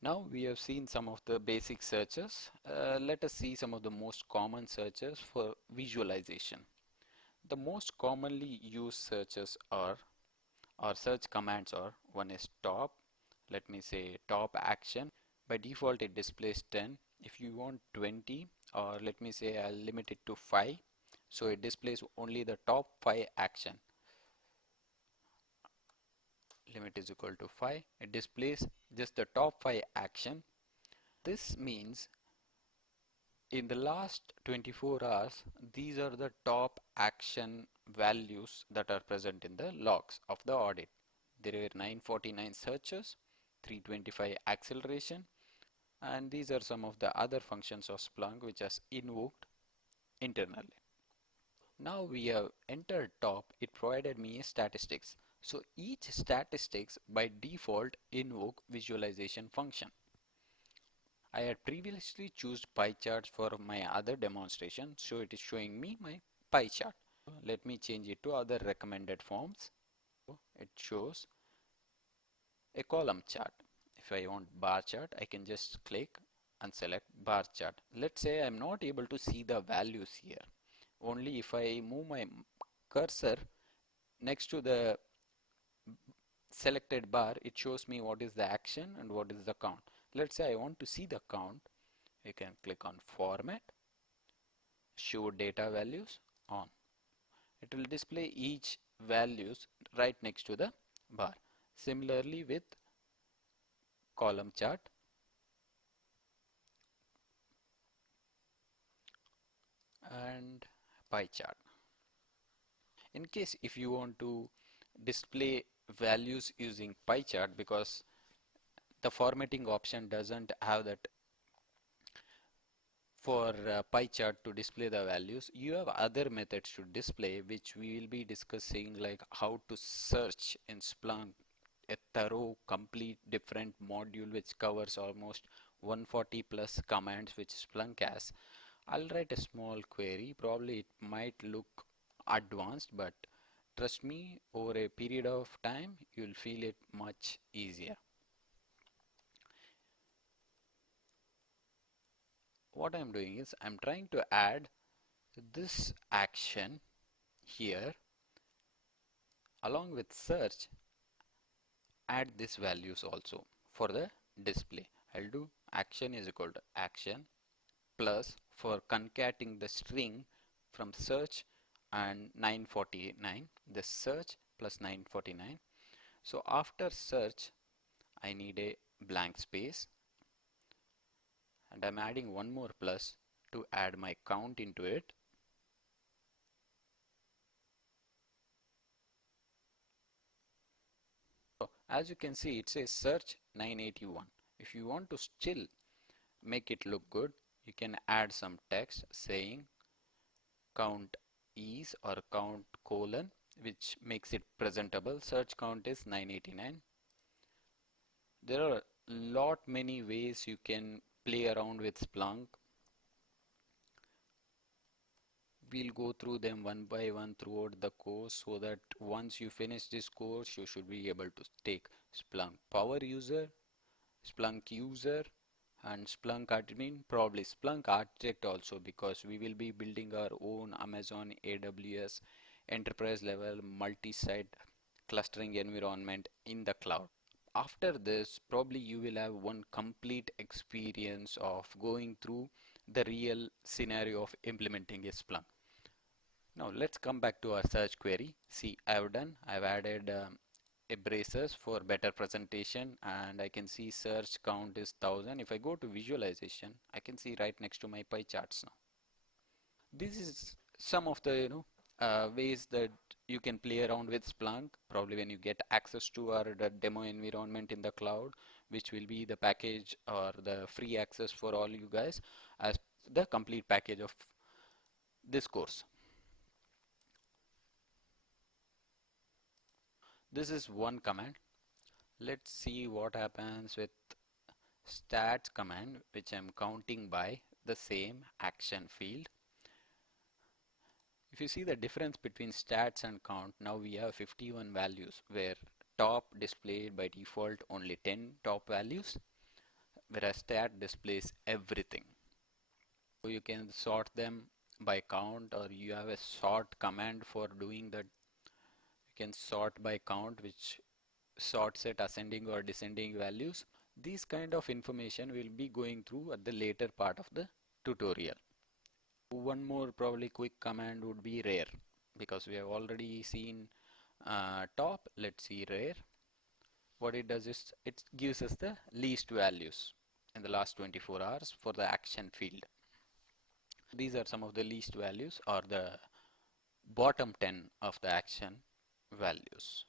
Now we have seen some of the basic searches. Let us see some of the most common searches for visualization. The most commonly used searches are, or search commands are, one is top. Let me say top action. By default it displays 10. If you want 20, or let me say I'll limit it to 5, so it displays only the top 5 action. Limit is equal to 5. It displays just the top 5 action. This means in the last 24 hours, these are the top action values that are present in the logs of the audit. There were 949 searches, 325 acceleration, and these are some of the other functions of Splunk which is invoked internally. Now we have entered top, it provided me a statistics. So each statistics by default invoke visualization function. I had previously choose pie charts for my other demonstration, so it is showing me my pie chart. Let me change it to other recommended forms. It shows a column chart. If I want bar chart, I can just click and select bar chart. Let's say I'm not able to see the values here. Only if I move my cursor next to the selected bar, it shows me what is the action and what is the count. Let's say I want to see the count. You can click on format, show data values on. It will display each values right next to the bar. Similarly with column chart, and pie chart. In case if you want to display values using pie chart, because the formatting option doesn't have that for pie chart to display the values, you have other methods to display, which we will be discussing, like how to search in Splunk, a thorough complete different module which covers almost 140 plus commands which Splunk has. I'll write a small query. Probably it might look advanced, but trust me, over a period of time you'll feel it much easier. What I'm doing is I'm trying to add this action here along with search. Add these values also for the display. I'll do action is equal to action plus, for concatenating the string from search and 949, the search plus 949. So after search I need a blank space, and I'm adding one more plus to add my count into it. So as you can see, it says search 981. If you want to still make it look good, you can add some text saying count is or count colon, which makes it presentable. Search count is 989. There are many ways you can play around with Splunk. We'll go through them one by one throughout the course, so that once you finish this course you should be able to take Splunk power user, Splunk user, and Splunk admin, probably Splunk architect also, because we will be building our own Amazon AWS enterprise level multi-site clustering environment in the cloud. After this, probably you will have one complete experience of going through the real scenario of implementing a Splunk. Now let's come back to our search query. See, I've added a braces for better presentation, and I can see search count is 1000. If I go to visualization, I can see right next to my pie charts now. This is some of the ways that you can play around with Splunk. Probably when you get access to our demo environment in the cloud, which will be the package or the free access for all you guys as the complete package of this course. This is one command. Let's see what happens with stats command, which I'm counting by the same action field. If you see the difference between stats and count, now we have 51 values, where top displayed by default only 10 top values. whereas stat displays everything. So you can sort them by count, or you have a sort command for doing that. You can sort by count, which sorts at ascending or descending values. These kind of information we'll be going through at the later part of the tutorial. One more probably quick command would be rare, because we have already seen top. Let's see rare. What it does is it gives us the least values in the last 24 hours for the action field. These are some of the least values, or the bottom 10 of the action values.